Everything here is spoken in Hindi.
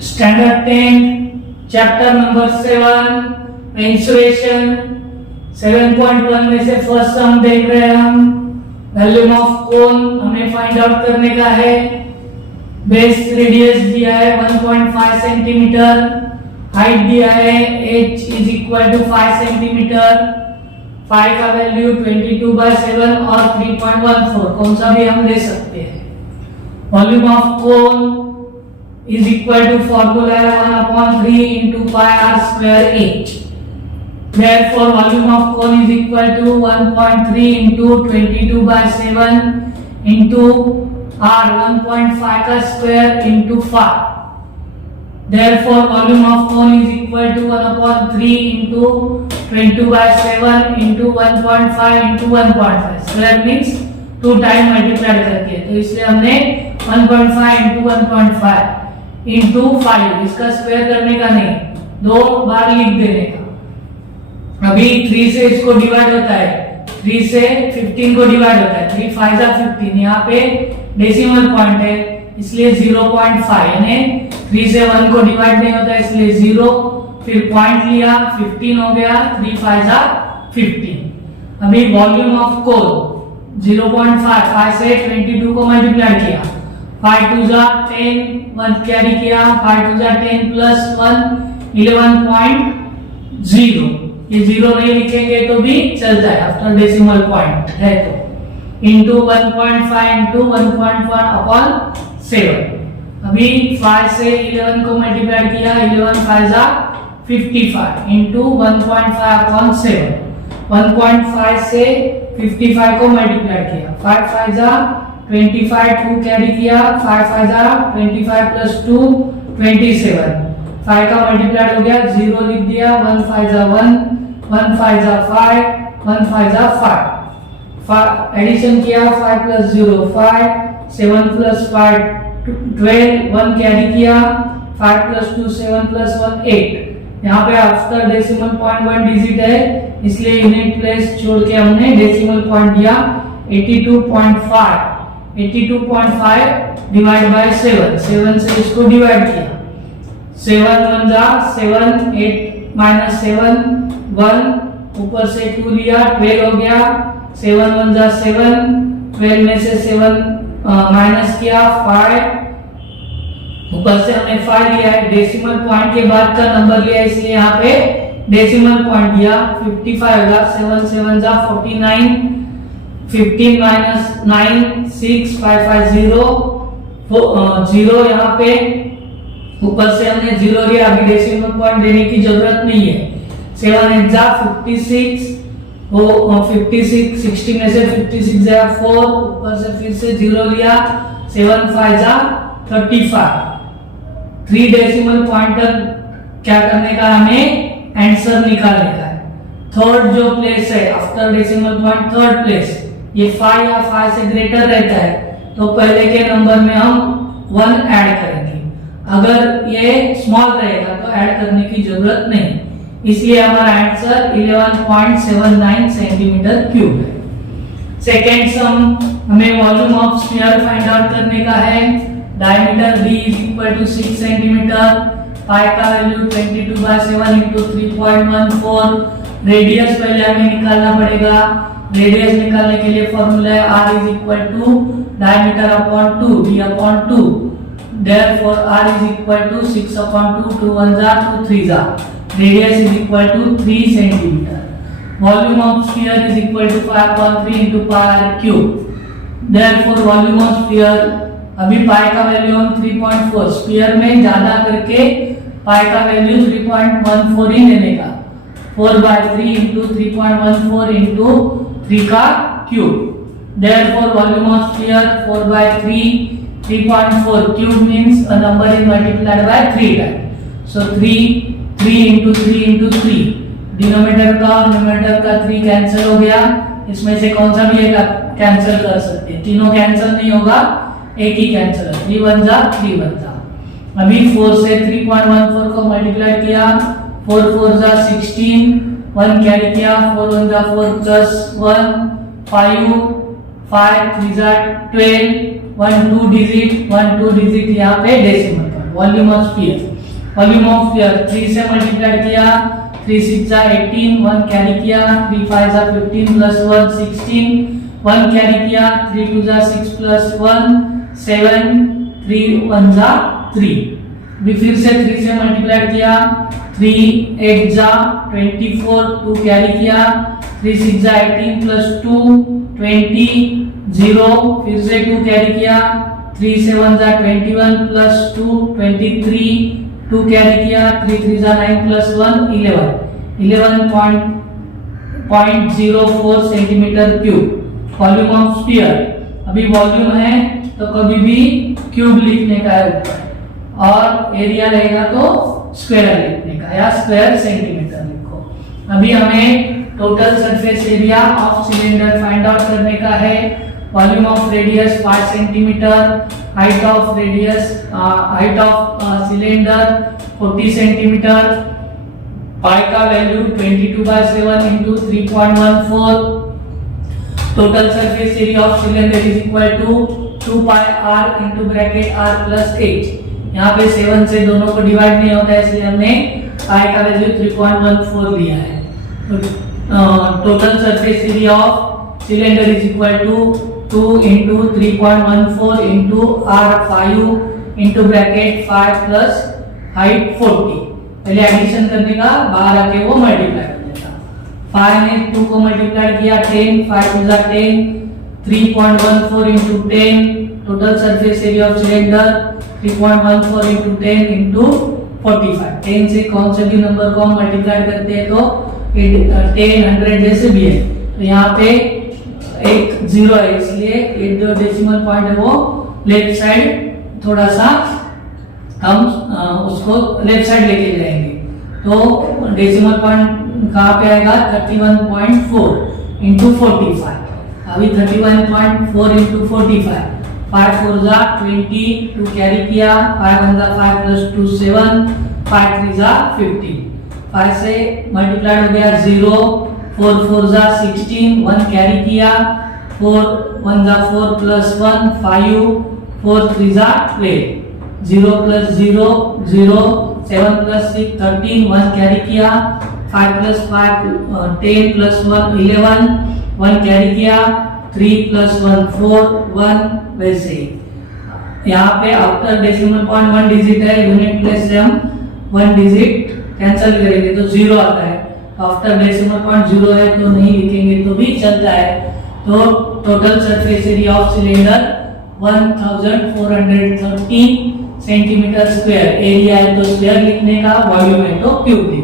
Standard 10, chapter number 7, mensuration. 7.1 में से फर्स्ट सम देख रहे हैं हम। वॉल्यूम ऑफ कोन हमें फाइंड आउट करने का है। बेस रेडियस दिया है 1.5 सेंटीमीटर, हाइट दिया है h is equal to 5 centimetre, phi का वैल्यू 22/7 और 3.14, कौन सा भी हम ले सकते हैं। Volume of cone is equal to formula 1/3 into pi r square h. Therefore, volume of cone is equal to 1.3 into 22/7 into r 1.5 का square into 5. Therefore, volume of cone is equal to 1/3 into 22/7 into 1.5 into 1.5. Square means 2 time multiply करके, तो इसलिए हमने 1.5 into 1.5 इंटू 5, इसका स्क्वायर करने का नहीं, 2 बार लिख देने का। अभी 3 से इसको डिवाइड होता है, 3 से 15 को डिवाइड होता है, 3 5 जा 15, यहाँ पे डेसिमल पॉइंट है इसलिए 0.5, यानी 3 से 1 को डिवाइड नहीं होता इसलिए 0, फिर पॉइंट लिया 15 हो गया, 3 5 जा 15। अभी वॉल्यूम ऑफ कोन 0.5, 5 से 22 को मल्टीप्लाई किया, 5 2 जा 10, 1 कैरी किया, 5 2 जा 10 प्लस 1 11.0। ये 0 नहीं लिखेंगे तो भी चलता है, आफ्टर डेसिमल पॉइंट है तो, इंटू 1.5 इंटू 1.1 अपॉन 7। अभी 5 से 11 को मल्टीप्लाई किया, 11 5 जा 55 इंटू 1.5 अपॉन 7। 1.5 से 55 को मल्टीप्लाई किया, 5 5 जा 25, 2 कैरी किया, 5 5 जा 25 प्लस 2 27, 5 का मल्टीप्लाई हो गया, 0 लिख दिया, 1 5 जा 1, 1 5 जा 5, 1 5 जा 5, एडिशन किया, 5 प्लस 0 5, 7 प्लस 5 12, 1 कैरी किया, 5 प्लस 2 7 प्लस 1 8। यहाँ पे आफ्टर डेसिमल पॉइंट 1 डिजिट है इसलिए यूनिट प्लेस छोड़ के हमने डेसिमल पॉइंट दिया 82.5। 82.5 डिवाइड बाय 7, 7 से इसको डिवाइड किया, 7 1 जा 7, 8 माइनस 7 1, ऊपर से 2 लिया 12 हो गया, 7 1 जा 7, 12 में से 7 माइनस किया 5, ऊपर से हमने 5 लिया है, डेसिमल पॉइंट के बाद का नंबर लिया इसलिए यहाँ पे डेसिमल पॉइंट दिया 55 होगा, 7 7 जा 49, 15 माइनस 9 6 5 5 0 0, यहाँ पे ऊपर से हमने 0 लिया, अभी डेसिमल पॉइंट देने की जरूरत नहीं है। 7 8 जा 56, वो 56 60 में से 56 जा 4, ऊपर से फिर से 0 लिया, 7 5 जा 35। 3 डेसिमल पॉइंटर क्या करने का, हमें आंसर निकालने का है। थर्ड जो प्लेस है after decimal point, third place, ये 5 या 5 से ग्रेटर रहता है तो पहले के नंबर में हम 1 ऐड करेंगे, अगर ये स्मॉल रहेगा तो ऐड करने की जरूरत नहीं, इसलिए हमारा आंसर 11.79 सेंटीमीटर क्यूब है। सेकेंड सम, हमें volume of sphere find out करने का है। Diameter d is equal to 6 centimetre, pi का वैल्यू 22/7 इंटू 3.14, रेडियस पहले हमें निकालना पड़ेगा। रेडियस निकालने के लिए फॉर्मूला है r is equal to diameter upon 2 d upon 2, therefore r is equal to 6 upon 2, 2 1 जा 2 3 जा, radius is equal to 3 centimetre. Volume of sphere is equal to 5.3 into pi r cube, therefore volume of sphere, अभी पाई का वैल्यू हम 3.4, स्फीयर में ज्यादा करके पाई का वैल्यू 3.14 ही लेने का, 4/3 into 3.14 into 3 का cube, therefore volume of sphere 4/3, 3.4 cube means a number is multiplied by 3 times, so 3 into 3 into 3, denominator का और न्यूमरेटर का 3 कैंसिल हो गया, इसमें से कौन सा भी एक कैंसिल कर सकते हैं, तीनों कैंसिल नहीं होगा, एक ही कैंसिल है, 3 1 जा 3 1 जा। अभी 4 से 3.14 को मल्टीप्लाई किया, 4 4 जा 16, 1 कैरी किया, 4 1 जा 4 प्लस 1 5, 5 3 जा 12, 1 2 डिजिट यहाँ पे डेसिमल पर। Volume of sphere volume of sphere 3 से मल्टीप्लाई किया, 3 6 जा 18, 1 कैरी किया, 3 5 जा 15 प्लस 1 16, 1 कैरी किया, 3 2 जा 6 प्लस 1 7, 3 1 जा 3। अभी फिर से 3 से मल्टीप्लाई किया, 3 8 जा 24, 2 कैरी किया, 3 6 जा 18 प्लस 2 20, 0, फिर से 2 कैरी किया, 3 7 जा 21 प्लस 2 23, 2 कैरी किया, 3 3 जा 9 plus 1 11.04 centimetre cube volume of sphere. अभी वॉल्यूम है तो कभी भी क्यूब लिखने का है ऊपर, और एरिया रहेगा तो स्क्वायर लिखने का या स्क्वायर सेंटीमीटर लिखो। अभी हमें total surface area of cylinder find out करने का है। Volume of radius 5 centimetre, height of cylinder 40 centimetre, pi का value 22/7 into 3.14। Total surface area of cylinder is equal to 2 pi r into bracket r plus h। यहाँ पे 7 से दोनों को डिवाइड नहीं होता है, इसलिए हमने पाई का वैल्यू 3.14 लिया है। Total surface area of cylinder is equal to 2 into 3.14 into r5 into bracket 5 plus height 40। पहले एडिशन करने का, बाहर आके वो मल्टीप्लाई कर देता। 5 ने 2 को मल्टीप्लाई किया 10, 5 2 जा 10, 3.14 into 10, total surface area of cylinder 3.14 into 10 into 45। 10 से कौन से भी नंबर को हम मल्टीप्लाई करते हैं तो 10 100 जैसे भी है, तो यहाँ पे एक 0 है, इसलिए एक जो डेसिमल पॉइंट है वो लेफ्ट साइड थोड़ा सा हम उसको लेफ्ट साइड लेके जाएंगे। तो डेसिमल पॉइंट कहाँ पे आएगा 31.4 into 45। अभी 31.4 into 45, 5 4 जा 20, 2 कैरी किया, 5 1 जा 5 plus 2 7, 5 3 जा 15। 5 से मल्टीप्लाई हो गया 0, 4 4 जा 16, 1 कैरी किया, 4 1 जा 4 plus 1 5, 4 3 जा 12, 0 plus 0 0, 7 plus 6 13, 1 कैरी किया, 5 plus 5 10 plus 1 11, 1 कैरी किया, 3 plus 1 4 1, वैसे ही यहाँ पे आफ्टर डेसिमल पॉइंट 1 डिजिट है, यूनिट प्लेस से हम 1 डिजिट कैंसिल करेंगे तो 0 आता है। आफ्टर डेसिमल पॉइंट 0 है तो नहीं लिखेंगे तो भी चलता है। तो total surface area of cylinder 1413 centimetre square. Area है तो स्क्वायर लिखने का, वॉल्यूम है तो क्यूब लिखने का।